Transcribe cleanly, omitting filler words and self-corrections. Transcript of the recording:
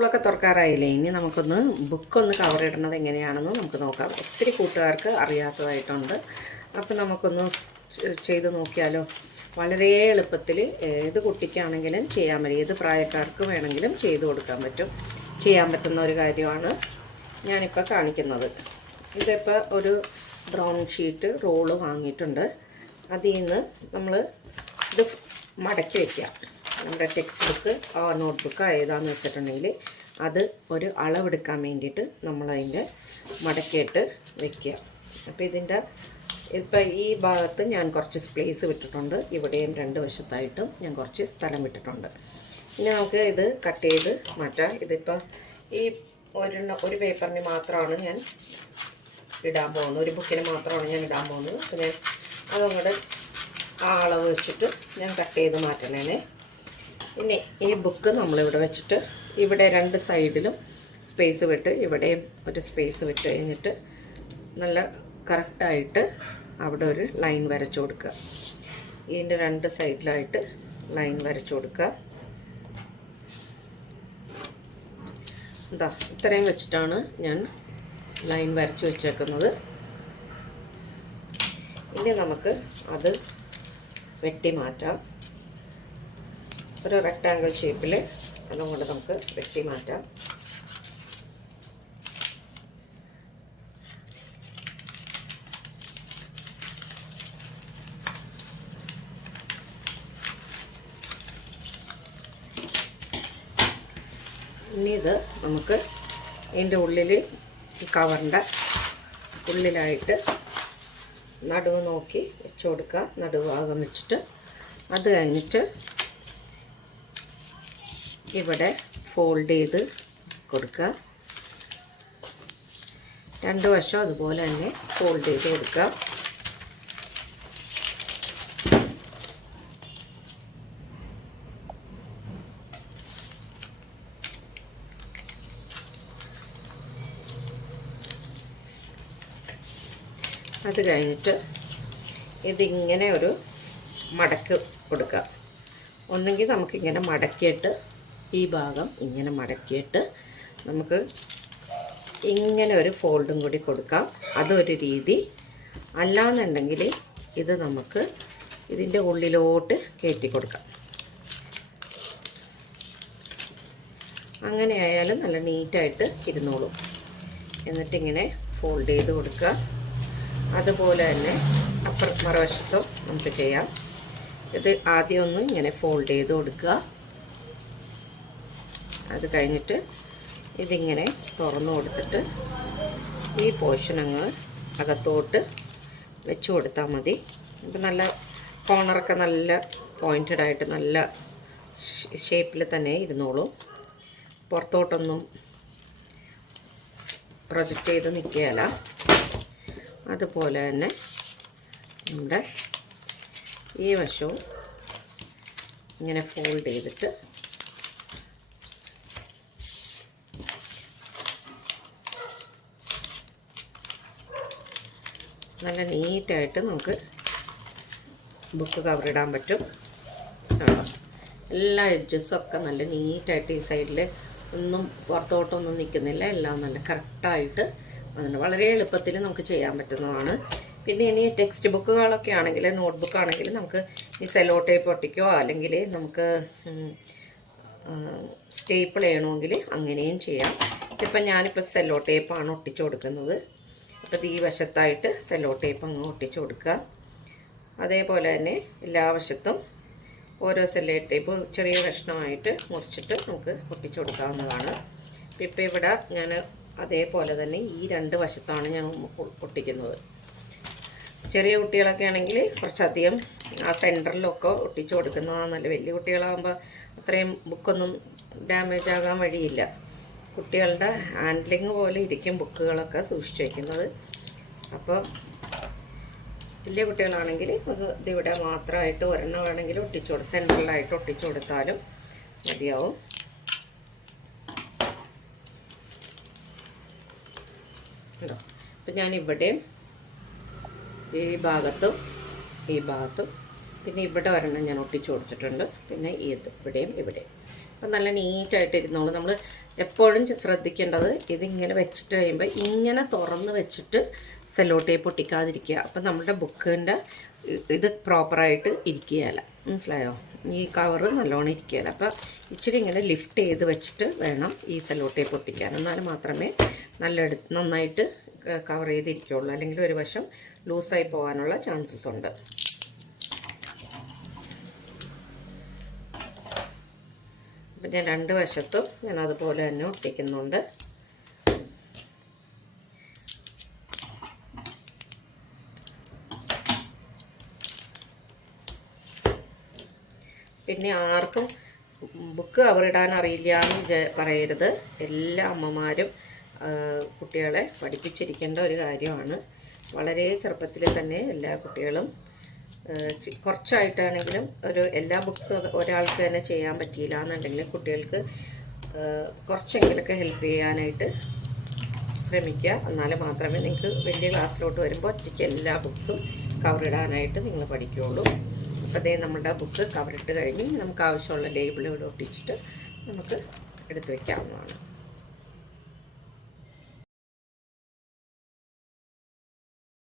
സ്കൂളൊക്കെ തുറക്കാറായില്ലേ, ഇനി നമുക്കൊന്ന് ബുക്കൊന്ന് കവർ ഇടുന്നത് എങ്ങനെയാണെന്ന് നമുക്ക് നോക്കാം. ഒത്തിരി കൂട്ടുകാർക്ക് അറിയാത്തതായിട്ടുണ്ട്. അപ്പം നമുക്കൊന്ന് ചെയ്ത് നോക്കിയാലോ. വളരെ എളുപ്പത്തിൽ ഏത് കുട്ടിക്കാണെങ്കിലും ചെയ്യാൻ പറ്റും, ഏത് പ്രായക്കാർക്ക് വേണമെങ്കിലും ചെയ്തു കൊടുക്കാൻ പറ്റും, ചെയ്യാൻ പറ്റുന്ന ഒരു കാര്യമാണ് ഞാനിപ്പോൾ കാണിക്കുന്നത്. ഇതിപ്പോൾ ഒരു ബ്രൗൺ ഷീറ്റ് റോള് വാങ്ങിയിട്ടുണ്ട്. അതിൽ നിന്ന് നമ്മൾ ഇത് മടക്കി വയ്ക്കുക. നമ്മുടെ ടെക്സ്റ്റ് ബുക്ക് നോട്ട്ബുക്ക് ഏതാണെന്ന് വെച്ചിട്ടുണ്ടെങ്കിൽ അത് ഒരു അളവെടുക്കാൻ വേണ്ടിയിട്ട് നമ്മളതിൻ്റെ മടക്കിയിട്ട് വയ്ക്കുക. അപ്പോൾ ഇപ്പം ഈ ഭാഗത്ത് ഞാൻ കുറച്ച് സ്പേസ് വിട്ടിട്ടുണ്ട്, ഇവിടെയും രണ്ട് വശത്തായിട്ടും ഞാൻ കുറച്ച് സ്ഥലം വിട്ടിട്ടുണ്ട്. ഇനി നമുക്ക് ഇത് കട്ട് ചെയ്ത് മാറ്റാം. ഇതിപ്പോൾ ഈ ഒരു പേപ്പറിന് മാത്രമാണ് ഞാൻ ഇടാൻ പോകുന്നത്, ഒരു ബുക്കിന് മാത്രമാണ് ഞാൻ ഇടാൻ പോകുന്നത്. അപ്പോൾ ഞാൻ അതങ്ങോട്ട് ആ അളവ് വെച്ചിട്ട് ഞാൻ കട്ട് ചെയ്ത് മാറ്റണേ. ഇനി ഈ ബുക്ക് നമ്മളിവിടെ വെച്ചിട്ട് ഇവിടെ രണ്ട് സൈഡിലും സ്പേസ് വിട്ട് ഇവിടെയും ഒരു സ്പേസ് വിട്ട് കഴിഞ്ഞിട്ട് നല്ല കറക്റ്റായിട്ട് അവിടെ ഒരു ലൈൻ വരച്ചു കൊടുക്കുക. ഇതിൻ്റെ രണ്ട് സൈഡിലായിട്ട് ലൈൻ വരച്ചു കൊടുക്കുക. എന്താ ഇത്രയും വെച്ചിട്ടാണ് ഞാൻ ലൈൻ വരച്ചു വെച്ചേക്കുന്നത്. ഇനി നമുക്ക് അത് വെട്ടി മാറ്റാം. ഒരു റെക്റ്റാങ്കിൾ ഷേപ്പിൽ അതുകൊണ്ട് നമുക്ക് വെട്ടി മാറ്റാം. ഇനി ഇത് നമുക്ക് ഇതിൻ്റെ ഉള്ളിൽ കവറിൻ്റെ ഉള്ളിലായിട്ട് നടുവ് നോക്കി വെച്ച് കൊടുക്കുക. നടുഭാഗം വെച്ചിട്ട് അത് കഴിഞ്ഞിട്ട് ഇവിടെ ഫോൾഡ് ചെയ്ത് കൊടുക്കുക. രണ്ട് വശം അതുപോലെ തന്നെ ഫോൾഡ് ചെയ്ത് കൊടുക്കുക. അത് കഴിഞ്ഞിട്ട് ഇതിങ്ങനെ ഒരു മടക്ക് കൊടുക്കുക. ഒന്നെങ്കിൽ നമുക്കിങ്ങനെ മടക്കിയിട്ട് ഈ ഭാഗം ഇങ്ങനെ മടക്കിയിട്ട് നമുക്ക് ഇങ്ങനെ ഒരു ഫോൾഡും കൂടി കൊടുക്കാം. അതൊരു രീതി. അല്ലാന്നുണ്ടെങ്കിൽ ഇത് നമുക്ക് ഇതിൻ്റെ ഉള്ളിലോട്ട് കയറ്റി കൊടുക്കാം. അങ്ങനെ ആയാലും നല്ല നീറ്റായിട്ട് ഇരുന്നോളും. എന്നിട്ടിങ്ങനെ ഫോൾഡ് ചെയ്ത് കൊടുക്കുക. അതുപോലെ തന്നെ മറുവശത്തും നമുക്ക് ചെയ്യാം. ഇത് ആദ്യം ഒന്ന് ഇങ്ങനെ ഫോൾഡ് ചെയ്ത് കൊടുക്കുക. അത് കഴിഞ്ഞിട്ട് ഇതിങ്ങനെ തുറന്നു കൊടുത്തിട്ട് ഈ പോർഷൻ അങ്ങ് അകത്തോട്ട് വെച്ച് കൊടുത്താൽ മതി. ഇപ്പം നല്ല കോർണറൊക്കെ നല്ല പോയിൻറ്റഡ് ആയിട്ട് നല്ല ഷേപ്പിൽ തന്നെ ഇരുന്നോളൂ. പുറത്തോട്ടൊന്നും പ്രൊജക്റ്റ് ചെയ്ത് നിൽക്കുകയല്ല. അതുപോലെ തന്നെ നമ്മുടെ ഈ വശവും ഇങ്ങനെ ഫോൾഡ് ചെയ്തിട്ട് നല്ല നീറ്റായിട്ട് നമുക്ക് ബുക്ക് കവർ ഇടാൻ പറ്റും. എല്ലാ എഡ്ജസൊക്കെ നല്ല നീറ്റായിട്ട് ഈ സൈഡിൽ ഒന്നും പുറത്തോട്ടൊന്നും നിൽക്കുന്നില്ല. എല്ലാം നല്ല കറക്റ്റായിട്ട് അതുകൊണ്ട് വളരെ എളുപ്പത്തിൽ നമുക്ക് ചെയ്യാൻ പറ്റുന്നതാണ്. പിന്നെ ഇനി ടെക്സ്റ്റ് ബുക്കുകളൊക്കെ ആണെങ്കിൽ, നോട്ട് ബുക്കാണെങ്കിൽ നമുക്ക് ഈ സെല്ലോ ടേപ്പ് ഒട്ടിക്കോ അല്ലെങ്കിൽ നമുക്ക് സ്റ്റേപ്പിൾ ചെയ്യണമെങ്കിൽ അങ്ങനെയും ചെയ്യാം. ഇപ്പം ഞാനിപ്പോൾ സെല്ലോ ടേപ്പാണ് ഒട്ടിച്ചു കൊടുക്കുന്നത്. അപ്പോൾ ഈ വശത്തായിട്ട് സെല്ലോ ടേപ്പ് അങ്ങ് ഒട്ടിച്ചു കൊടുക്കുക. അതേപോലെ തന്നെ എല്ലാ വശത്തും ഓരോ സെല്ലോ ടേപ്പ് ചെറിയ കഷ്ണമായിട്ട് മുറിച്ചിട്ട് നമുക്ക് ഒട്ടിച്ചു കൊടുക്കാവുന്നതാണ്. ഇപ്പം ഇവിടെ ഞാൻ അതേപോലെ തന്നെ ഈ രണ്ട് വശത്താണ് ഞാൻ ഒട്ടിക്കുന്നത്. ചെറിയ കുട്ടികളൊക്കെ ആണെങ്കിൽ കുറച്ചധികം ആ സെൻറ്ററിലൊക്കെ ഒട്ടിച്ചു കൊടുക്കുന്നതാണ് നല്ല. വലിയ കുട്ടികളാകുമ്പോൾ അത്രയും ബുക്കൊന്നും ഡാമേജ് ആകാൻ വഴിയില്ല. കുട്ടികളുടെ ഹാൻഡ്ലിങ് പോലെ ഇരിക്കും ബുക്കുകളൊക്കെ സൂക്ഷിച്ച് വയ്ക്കുന്നത്. അപ്പോൾ വലിയ കുട്ടികളാണെങ്കിൽ ഇതിവിടെ മാത്രമായിട്ട് ഒരെണ്ണം വേണമെങ്കിൽ സെൻട്രലായിട്ട് ഒട്ടിച്ചു കൊടുത്താലും മതിയാവും. കേട്ടോ. അപ്പം ഞാനിവിടെയും ഈ ഭാഗത്തും പിന്നെ ഇവിടെ ഒരെണ്ണം ഞാൻ ഒട്ടിച്ചു കൊടുത്തിട്ടുണ്ട്. പിന്നെ ഇവിടെയും അപ്പം നല്ല നീറ്റായിട്ട് ഇരുന്നോളൂ. നമ്മൾ എപ്പോഴും ശ്രദ്ധിക്കേണ്ടത് ഇതിങ്ങനെ വെച്ചിട്ട് കഴിയുമ്പോൾ ഇങ്ങനെ തുറന്ന് വെച്ചിട്ട് സെല്ലോ ടേപ്പ് ഒട്ടിക്കാതിരിക്കുക. അപ്പം നമ്മുടെ ബുക്കിൻ്റെ ഇത് പ്രോപ്പറായിട്ട് ഇരിക്കുകയില്ല. മനസ്സിലായോ? ഈ കവറ് നല്ലോണം ഇരിക്കുകയില്ല. അപ്പം ഇച്ചിരി ഇങ്ങനെ ലിഫ്റ്റ് ചെയ്ത് വെച്ചിട്ട് വേണം ഈ സെല്ലോ ടേപ്പ് ഒട്ടിക്കാൻ. എന്നാൽ മാത്രമേ നന്നായിട്ട് കവർ ചെയ്തിരിക്കുകയുള്ളൂ. അല്ലെങ്കിൽ ഒരു വശം ലൂസായി പോകാനുള്ള ചാൻസസ് ഉണ്ട്. അപ്പം ഞാൻ രണ്ട് വശത്തും ഞാൻ അതുപോലെ തന്നെ ഒട്ടിക്കുന്നുണ്ട്. പിന്നെ ആർക്കും ബുക്ക് കവറിടാൻ അറിയില്ല എന്ന് പറയരുത്. എല്ലാ അമ്മമാരും കുട്ടികളെ പഠിപ്പിച്ചിരിക്കേണ്ട ഒരു കാര്യമാണ്. വളരെ ചെറുപ്പത്തിൽ തന്നെ എല്ലാ കുട്ടികളും കുറച്ചായിട്ടാണെങ്കിലും എല്ലാ ബുക്സ് ഒരാൾക്ക് തന്നെ ചെയ്യാൻ പറ്റിയില്ല എന്നുണ്ടെങ്കിൽ കുട്ടികൾക്ക് കുറച്ചെങ്കിലൊക്കെ ഹെൽപ്പ് ചെയ്യാനായിട്ട് ശ്രമിക്കുക. എന്നാൽ മാത്രമേ നിങ്ങൾക്ക് വലിയ ക്ലാസ്സിലോട്ട് വരുമ്പോൾ ഒറ്റയ്ക്ക് എല്ലാ ബുക്സും കവറിടാനായിട്ട് നിങ്ങൾ പഠിക്കുകയുള്ളൂ. അപ്പോൾ അതേ നമ്മുടെ ബുക്ക് കവറിട്ട് കഴിഞ്ഞ് നമുക്ക് ആവശ്യമുള്ള ലേബിൾ ഇവിടെ ഒട്ടിച്ചിട്ട് നമുക്ക് എടുത്ത് വയ്ക്കാവുന്നതാണ്.